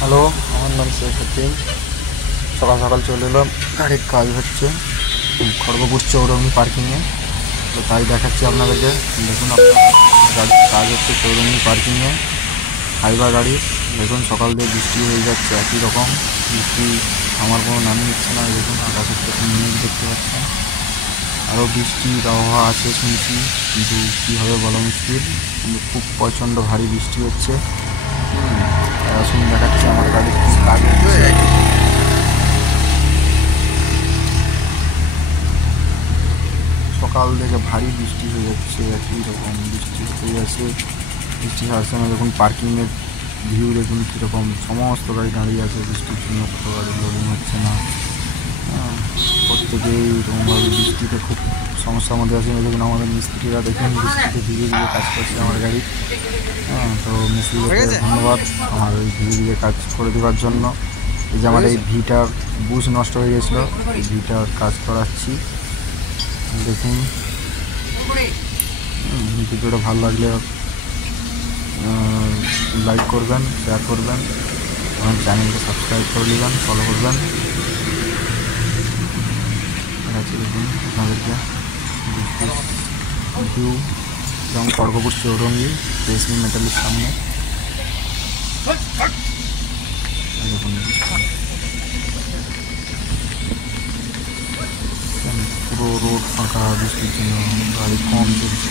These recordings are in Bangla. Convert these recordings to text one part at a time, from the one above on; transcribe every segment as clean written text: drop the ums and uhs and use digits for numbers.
হ্যালো, আমার নাম শেখ হাকিম। সকাল সকাল চলে এলাম, গাড়ির কাজ হচ্ছে খড়গপুর চৌরঙ্গি পার্কিংয়ে। তো তাই দেখাচ্ছি আপনাদেরকে। দেখুন আপনার গাড়ির কাজ হচ্ছে চৌরঙ্গি পার্কিংয়ে, হাইবা গাড়ির। দেখুন সকাল দিয়ে বৃষ্টি হয়ে যাচ্ছে, একই রকম বৃষ্টি আমার কোনো নামই নিচ্ছে না। দেখুন আকাশের থেকে মেঘ দেখতে পাচ্ছেন, আরও বৃষ্টির আবহাওয়া আছে শুনছি, কিন্তু কী হবে বলা মুশকিল। কিন্তু খুব প্রচণ্ড ভারী বৃষ্টি হচ্ছে। আসুন দেখাচ্ছি আমার গাড়ির কী কাজ হচ্ছে। সকাল থেকে ভারী বৃষ্টি হয়ে যাচ্ছে, একই রকম বৃষ্টি হতেই আছে। বৃষ্টি আসছে না, দেখুন পার্কিংয়ের ভিউ দেখুন কীরকম, সমস্ত গাড়ি দাঁড়িয়ে আছে বৃষ্টির জন্য, কত গাড়ি লোডিং হচ্ছে না। প্রত্যেকেই এরকমভাবে বৃষ্টিতে খুব সমস্যার মধ্যে আছে। দেখুন আমাদের মিস্ত্রিরা দেখুন বৃষ্টিতে ভিজে ভিজে কাজ করছে আমার গাড়ি। তো মিস্ত্রিদেরকে ধন্যবাদ আমার এই ভিজে ভিজে কাজ করে দেওয়ার জন্য। এই যে আমার এই ভিটার বুশ নষ্ট হয়ে গেছিলো, এই ভিটার কাজ করাচ্ছি। দেখুন ভিডিওটা ভালো লাগলে লাইক করবেন, শেয়ার করবেন, আমার চ্যানেলকে সাবস্ক্রাইব করে নেবেন, ফলো করবেন। দেখুন আপনাদেরকে ভিউ যেমন খড়গপুর চৌরঙ্গি রেশমি মেটালের সামনে। দেখুন পুরো রোড ফাঁকা, বৃষ্টির জন্য গাড়ি কম চলছে।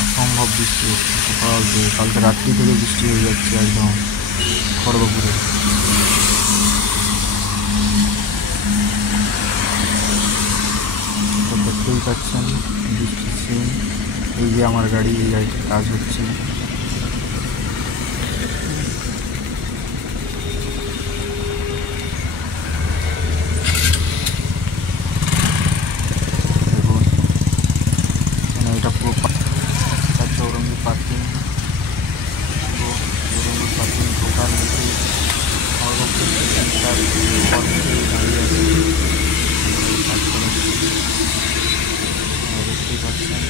অসম্ভব বৃষ্টি হচ্ছে সকাল থেকে, কালকে রাত্রি থেকে বৃষ্টি হয়ে যাচ্ছে একদম খড়গপুরে। দেখতেই পাচ্ছেন বৃষ্টির সিন। এই যে আমার গাড়ি, এই গাড়িটির কাজ হচ্ছে। দেখুন এটা পুরো চৌরঙ্গি পার্কিং, পুরো চৌরঙ্গি পার্কিং ঢোকার মধ্যে খড়গপুর স্টেশনটার দাঁড়িয়ে আছে, কাজ করাচ্ছি। দেখতেই পাচ্ছেন।